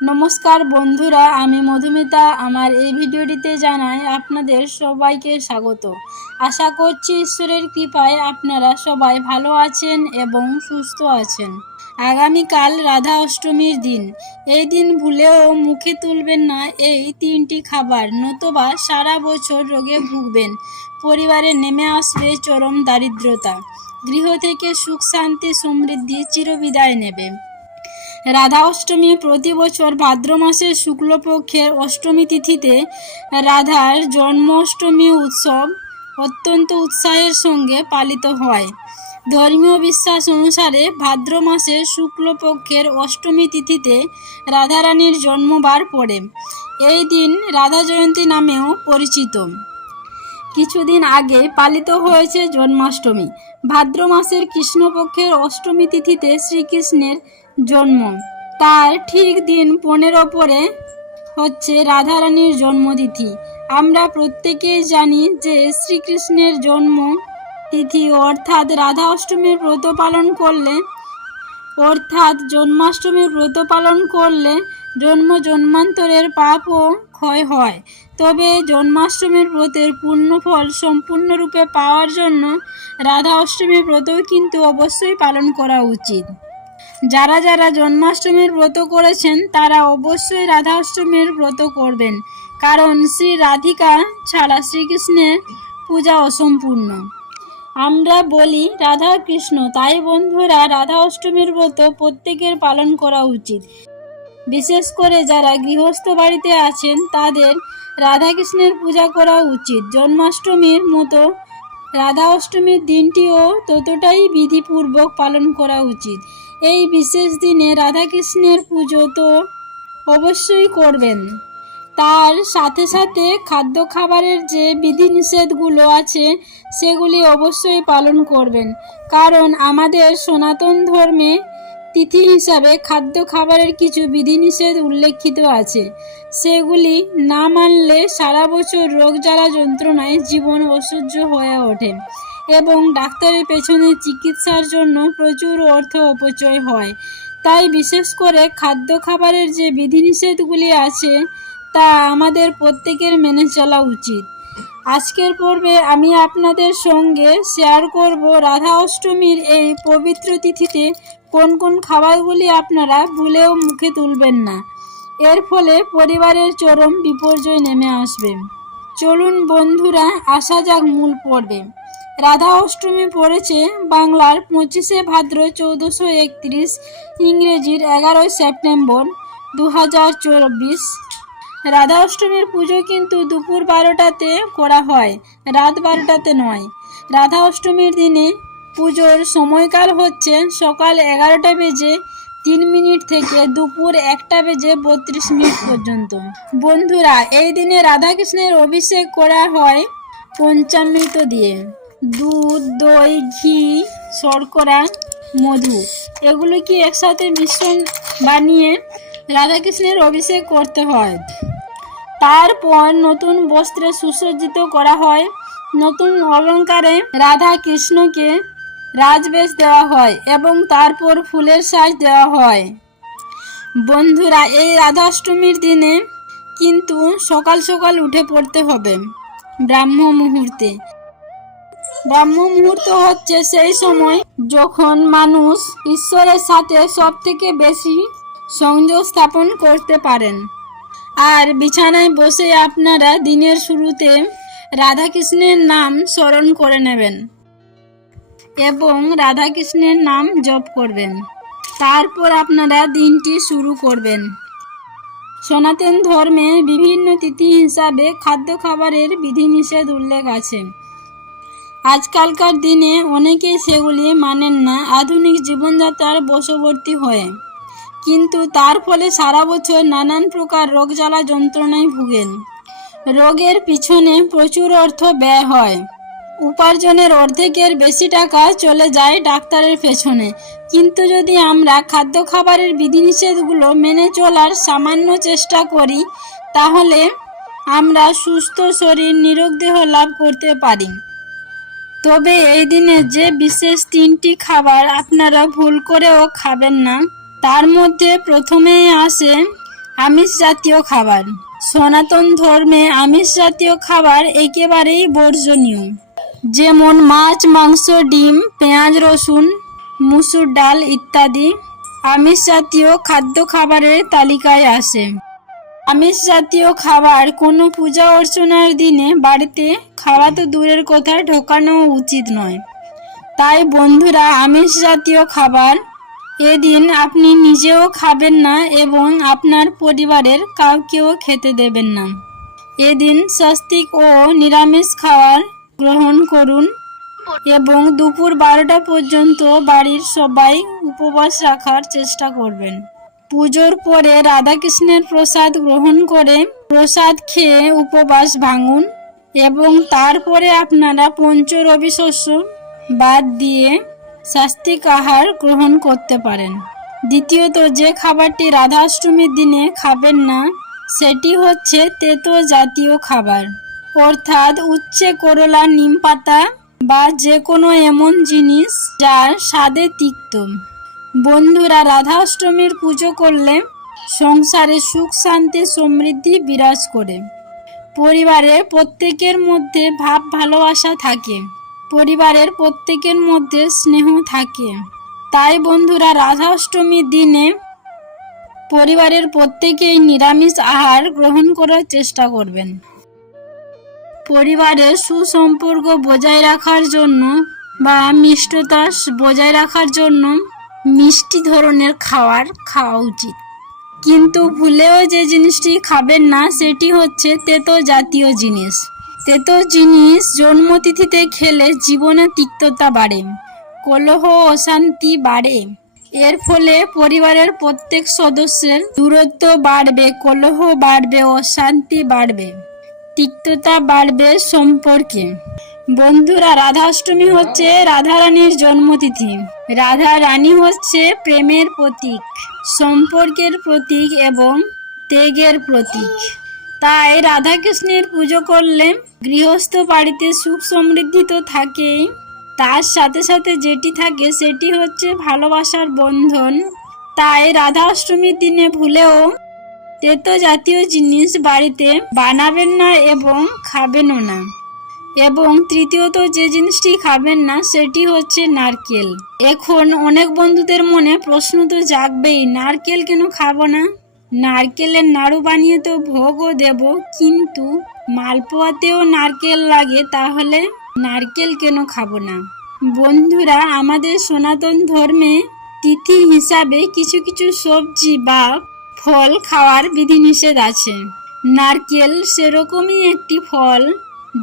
নমস্কার বন্ধুরা, আমি মধুমিতা। আমার এই ভিডিওটিতে জানাই আপনাদের সবাইকে স্বাগত। আশা করছি ঈশ্বরের কৃপায় আপনারা সবাই ভালো আছেন এবং সুস্থ আছেন। আগামীকাল রাধা অষ্টমীর দিন। এই দিন ভুলেও মুখে তুলবেন না এই তিনটি খাবার, নতুবা সারা বছর রোগে ভুগবেন। পরিবারে নেমে আসবে চরম দারিদ্রতা। গৃহ থেকে সুখ, শান্তি, সমৃদ্ধি চিরবিদায় নেবে। রাধা অষ্টমী প্রতি বছর ভাদ্র মাসের শুক্লপক্ষের অষ্টমী তিথিতে রাধার জন্মাষ্টমী উৎসব অত্যন্ত উৎসাহের সঙ্গে পালিত হয়। ধর্মীয় বিশ্বাস অনুসারে ভাদ্র মাসের শুক্লপক্ষের অষ্টমী তিথিতে রাধারানীর জন্মবার পড়ে। এই দিন রাধা জয়ন্তী নামেও পরিচিত। কিছুদিন আগে পালিত হয়েছে জন্মাষ্টমী। ভাদ্র মাসের কৃষ্ণপক্ষের অষ্টমী তিথিতে শ্রীকৃষ্ণের জন্ম। তার ঠিক দিন পনেরো পরে হচ্ছে রাধারানীর জন্মতিথি। আমরা প্রত্যেকেই জানি যে শ্রীকৃষ্ণের জন্ম তিথি অর্থাৎ রাধা অষ্টমীর ব্রত পালন করলে, অর্থাৎ জন্মাষ্টমীর ব্রত পালন করলে জন্ম জন্মান্তরের পাপও ক্ষয় হয়। তবে জন্মাষ্টমীর ব্রতের পূর্ণ ফল সম্পূর্ণরূপে পাওয়ার জন্য রাধা অষ্টমীর ব্রতও কিন্তু অবশ্যই পালন করা উচিত। যারা যারা জন্মাষ্টমীর ব্রত করেছেন, তারা অবশ্যই রাধা অষ্টমীর ব্রত করবেন। কারণ শ্রী রাধিকা ছাড়া শ্রীকৃষ্ণের পূজা অসম্পূর্ণ। আমরা বলি, রাধা কৃষ্ণ, তাই বন্ধুরা রাধা অষ্টমীর ব্রত প্রত্যেকের পালন করা উচিত। বিশেষ করে যারা গৃহস্থ বাড়িতে আছেন, তাদের রাধাকৃষ্ণের পূজা করা উচিত। জন্মাষ্টমীর মতো রাধা অষ্টমীর দিনটিও ততটাই বিধিপূর্বক পালন করা উচিত। এই বিশেষ দিনে রাধাকৃষ্ণের পুজো তো অবশ্যই করবেন। তার সাথে সাথে খাদ্য খাবারের যে বিধিনিষেধগুলো আছে, সেগুলি অবশ্যই পালন করবেন। কারণ আমাদের সনাতন ধর্মে তিথি হিসাবে খাদ্য খাবারের কিছু বিধিনিষেধ উল্লেখিত আছে। সেগুলি না মানলে সারা বছর রোগ জ্বালা যন্ত্রণায় জীবন অসহ্য হয়ে ওঠে। এবং ডাক্তারের পেছনে চিকিৎসার জন্য প্রচুর অর্থ অপচয় হয়। তাই বিশেষ করে খাদ্য খাবারের যে বিধিনিষেধগুলি আছে, তা আমাদের প্রত্যেকের মেনে চলা উচিত। আজকের পর্বে আমি আপনাদের সঙ্গে শেয়ার করব রাধা অষ্টমীর এই পবিত্র তিথিতে কোন কোন খাবারগুলি আপনারা ভুলেও মুখে তুলবেন না। এর ফলে পরিবারের চরম বিপর্যয় নেমে আসবে। চলুন বন্ধুরা, আসা যাক মূল পর্বে। রাধা অষ্টমী পড়েছে বাংলার পঁচিশে ভাদ্র চৌদ্দশো একত্রিশ, ইংরেজির এগারোই সেপ্টেম্বর দু হাজার চব্বিশ। রাধা অষ্টমীর পুজো কিন্তু দুপুর বারোটাতে করা হয়, রাত বারোটাতে নয়। রাধা অষ্টমীর দিনে পুজোর সময়কাল হচ্ছে সকাল এগারোটা বেজে তিন মিনিট থেকে দুপুর একটা বেজে বত্রিশ মিনিট পর্যন্ত। বন্ধুরা, এই দিনে রাধাকৃষ্ণের অভিষেক করা হয় পঞ্চামৃত দিয়ে। দুধ, দই, ঘি, শর্করা, মধু। এগুলো কি একসাথে মিশ্রণ বানিয়ে রাধাকৃষ্ণের অভিষেক করতে হয়? তারপর নতুন বস্ত্রে সুসজ্জিত করা হয়। নতুন অলঙ্কারে রাধা কৃষ্ণকে রাজবেশ দেওয়া হয় এবং তারপর ফুলের সাজ দেওয়া হয়। বন্ধুরা, এই রাধাষ্টমীর দিনে কিন্তু সকাল সকাল উঠে পড়তে হবে ব্রাহ্ম মুহূর্তে। ব্রাহ্ম মুহূর্ত হচ্ছে সেই সময় যখন মানুষ ঈশ্বরের সাথে সব থেকে বেশি সংযোগ স্থাপন করতে পারেন। আর বিছানায় বসে আপনারা দিনের শুরুতে রাধাকৃষ্ণের নাম স্মরণ করে নেবেন এবং রাধাকৃষ্ণের নাম জপ করবেন। তারপর আপনারা দিনটি শুরু করবেন। সনাতন ধর্মে বিভিন্ন তিথি হিসাবে খাদ্য খাবারের বিধিনিষেধ উল্লেখ আছে। আজকালকার দিনে অনেকেই সেগুলি মানেন না, আধুনিক জীবনযাত্রার বশবর্তী হয়ে। কিন্তু তার ফলে সারা বছর নানান প্রকার রোগ জ্বালা যন্ত্রণায় ভুগেন। রোগের পিছনে প্রচুর অর্থ ব্যয় হয়। উপার্জনের অর্ধেকের বেশি টাকা চলে যায় ডাক্তারের পেছনে। কিন্তু যদি আমরা খাদ্য খাবারের বিধিনিষেধগুলো মেনে চলার সামান্য চেষ্টা করি, তাহলে আমরা সুস্থ শরীর নিরোগ দেহ লাভ করতে পারি। তবে এই দিনে যে বিশেষ তিনটি খাবার আপনারা ভুল করেও খাবেন না, তার মধ্যে প্রথমেই আসে আমিষ জাতীয় খাবার। সনাতন ধর্মে আমিষ জাতীয় খাবার একেবারেই বর্জনীয়। যেমন মাছ, মাংস, ডিম, পেঁয়াজ, রসুন, মুসুর ডাল ইত্যাদি আমিষ জাতীয় খাদ্য খাবারের তালিকায় আসে। আমিষ জাতীয় খাবার, কোনো পূজা অর্চনার দিনে বাড়িতে খাওয়া তো দূরের কথা, ঢোকানো উচিত নয়। তাই বন্ধুরা আমিষ জাতীয় খাবার এদিন আপনি নিজেও খাবেন না এবং আপনার পরিবারের কাউকেও খেতে দেবেন না। এদিন স্বস্তিক ও নিরামিষ খাবার গ্রহণ করুন এবং দুপুর বারোটা পর্যন্ত বাড়ির সবাই উপবাস রাখার চেষ্টা করবেন। পুজোর পরে রাধাকৃষ্ণের প্রসাদ গ্রহণ করে প্রসাদ খেয়ে উপবাস ভাঙুন এবং তারপরে আপনারা পঞ্চ রবি শস্য বাদ দিয়ে স্বাস্তিক আহার গ্রহণ করতে পারেন। দ্বিতীয়ত, যে খাবারটি রাধাষ্টমীর দিনে খাবেন না, সেটি হচ্ছে তেতো জাতীয় খাবার। অর্থাৎ উচ্ছে, করলা, নিম পাতা বা যে কোনো এমন জিনিস যার স্বাদে তিক্ত। বন্ধুরা রাধা অষ্টমীর পুজো করলে সংসারে সুখ, শান্তি, সমৃদ্ধি বিরাজ করে। পরিবারে প্রত্যেকের মধ্যে ভাব, ভালোবাসা থাকে। পরিবারের প্রত্যেকের মধ্যে স্নেহ থাকে। তাই বন্ধুরা রাধা অষ্টমীর দিনে পরিবারের প্রত্যেকেই নিরামিষ আহার গ্রহণ করার চেষ্টা করবেন। পরিবারের সুসম্পর্ক বজায় রাখার জন্য বা মিষ্টতা বজায় রাখার জন্য মিষ্টি ধরনের খাবার খাওয়া উচিত। কিন্তু ভুলেও যে জিনিসটি খাবেন না, সেটি হচ্ছে তেতো জাতীয় জিনিস। তেতো জিনিস জন্মতিথিতে খেলে জীবনে তিক্ততা বাড়ে, কলহ অশান্তি বাড়ে। এর ফলে পরিবারের প্রত্যেক সদস্যের দূরত্ব বাড়বে, কলহ বাড়বে, অশান্তি বাড়বে, তিক্ততা বাড়বে সম্পর্কে। বন্ধুরা, রাধাষ্টমী হচ্ছে রাধারানীর জন্মতিথি। রাধা রানী হচ্ছে প্রেমের প্রতীক, সম্পর্কের প্রতীক এবং ত্যাগের প্রতীক। তাই রাধাকৃষ্ণের পুজো করলে গৃহস্থ বাড়িতে সুখ সমৃদ্ধি তো থাকেই। তার সাথে সাথে যেটি থাকে সেটি হচ্ছে ভালোবাসার বন্ধন। তাই রাধা অষ্টমীর দিনে ভুলেও তেতো জাতীয় জিনিস বাড়িতে বানাবেন না এবং খাবেনও না। এবং তৃতীয়ত যে জিনিসটি খাবেন না, সেটি হচ্ছে নারকেল। এখন অনেক বন্ধুদের মনে প্রশ্ন তো জাগবেই, নারকেল কেন খাব না? নারকেলের নাড়ু বানিয়ে তো ভোগও দেব, কিন্তু মালপোয়াতেও নারকেল লাগে, তাহলে নারকেল কেন খাব না? বন্ধুরা, আমাদের সনাতন ধর্মে তিথি হিসাবে কিছু কিছু সবজি বা ফল খাওয়ার বিধিনিষেধ আছে। নারকেল সেরকমই একটি ফল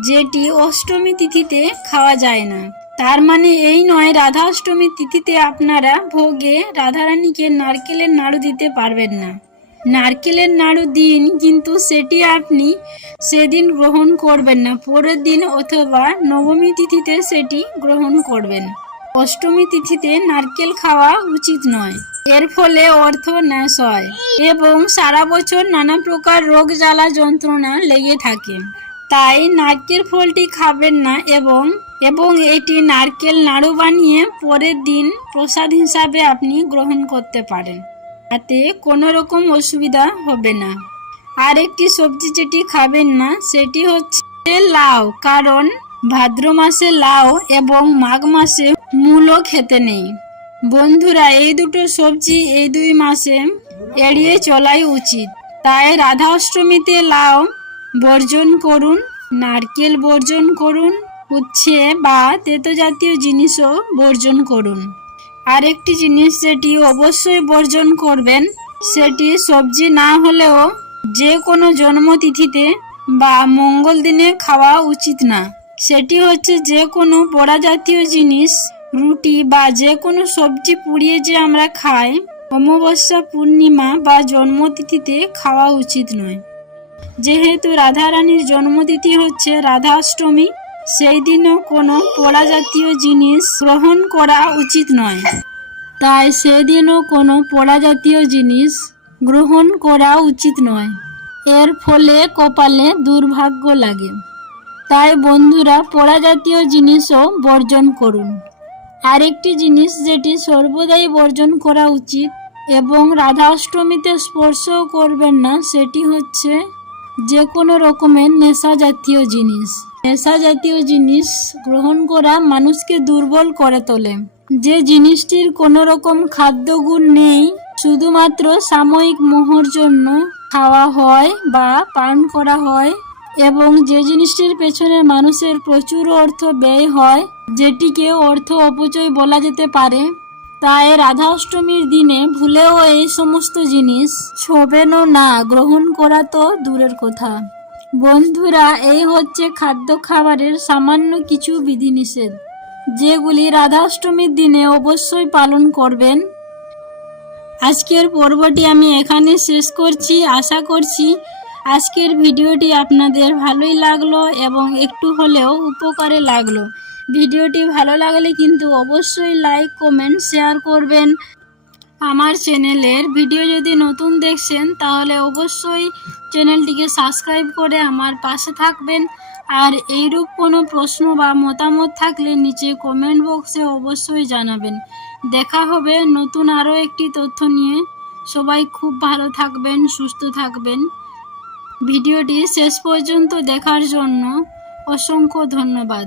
যেটি অষ্টমী তিথিতে খাওয়া যায় না। তার মানে এই নয় রাধা অষ্টমী তিথিতে আপনারা ভোগে রাধারানীকে নারকেলের নাড়ু দিতে পারবেন না। নারকেলের নাড়ু দিন, কিন্তু সেটি আপনি সেদিন গ্রহণ করবেন না। পরের দিন অথবা নবমী তিথিতে সেটি গ্রহণ করবেন। অষ্টমী তিথিতে নারকেল খাওয়া উচিত নয়। এর ফলে অর্থ নাশ হয় এবং সারা বছর নানা প্রকার রোগ জ্বালা যন্ত্রণা লেগে থাকে। তাই নারকেল ফলটি খাবেন না এবং এবং এটি নারকেল নাড়ু বানিয়ে পরের দিন প্রসাদ হিসাবে আপনি গ্রহণ করতে পারেন। তাতে কোনো রকম অসুবিধা হবে না। আর একটি সবজি যেটি খাবেন না, সেটি হচ্ছে লাউ, কারণ ভাদ্র মাসে লাউ এবং মাঘ মাসে মূলও খেতে নেই। বন্ধুরা, এই দুটো সবজি এই দুই মাসে এড়িয়ে চলাই উচিত। তাই রাধা অষ্টমীতে লাউ বর্জন করুন, নারকেল বর্জন করুন, উচ্ছে বা তেতো জাতীয় জিনিসও বর্জন করুন। আরেকটি জিনিস যেটি অবশ্যই বর্জন করবেন, সেটি সবজি না হলেও যে কোনো জন্মতিথিতে বা মঙ্গল দিনে খাওয়া উচিত না। সেটি হচ্ছে যে কোনো পোড়া জাতীয় জিনিস, রুটি বা যে কোনো সবজি পুড়িয়ে যে আমরা খাই, অমাবস্যা, পূর্ণিমা বা জন্মতিথিতে খাওয়া উচিত নয়। যেহেতু রাধারানীর জন্মতিথি হচ্ছে রাধাষ্টমী, সেই দিনও কোনো পোড়া জাতীয় জিনিস গ্রহণ করা উচিত নয়। তাই সেদিনও কোনো পোড়া জাতীয় জিনিস গ্রহণ করা উচিত নয়। এর ফলে কপালে দুর্ভাগ্য লাগে। তাই বন্ধুরা পোড়া জাতীয় জিনিসও বর্জন করুন। আরেকটি জিনিস যেটি সর্বদাই বর্জন করা উচিত এবং রাধাষ্টমীতে স্পর্শও করবেন না, সেটি হচ্ছে যে কোনো রকমের নেশা জাতীয় জিনিস। নেশা জাতীয় জিনিস গ্রহণ করা মানুষকে দুর্বল করে তোলে। যে জিনিসটির কোনো রকম খাদ্যগুণ নেই, শুধুমাত্র সাময়িক মোহর জন্য খাওয়া হয় বা পান করা হয় এবং যে জিনিসটির পেছনে মানুষের প্রচুর অর্থ ব্যয় হয়, যেটিকে অর্থ অপচয় বলা যেতে পারে। তাই রাধা অষ্টমীর দিনে ভুলেও এই সমস্ত জিনিস ছোবেনও না গ্রহণ করা তো দূরের কথা। বন্ধুরা, এই হচ্ছে খাদ্য খাবারের সামান্য কিছু বিধিনিষেধ, যেগুলি রাধা অষ্টমীর দিনে অবশ্যই পালন করবেন। আজকের পর্বটি আমি এখানে শেষ করছি। আশা করছি আজকের ভিডিওটি আপনাদের ভালোই লাগল এবং একটু হলেও উপকারে লাগল। ভিডিওটি ভালো লাগলে কিন্তু অবশ্যই লাইক কমেন্ট শেয়ার করবেন। আমার চ্যানেলের ভিডিও যদি নতুন দেখছেন, তাহলে অবশ্যই চ্যানেলটিকে সাবস্ক্রাইব করে আমার পাশে থাকবেন। আর এইরূপ কোনো প্রশ্ন বা মতামত থাকলে নিচে কমেন্ট বক্সে অবশ্যই জানাবেন। দেখা হবে নতুন আরও একটি তথ্য নিয়ে। সবাই খুব ভালো থাকবেন, সুস্থ থাকবেন। ভিডিওটি শেষ পর্যন্ত দেখার জন্য অসংখ্য ধন্যবাদ।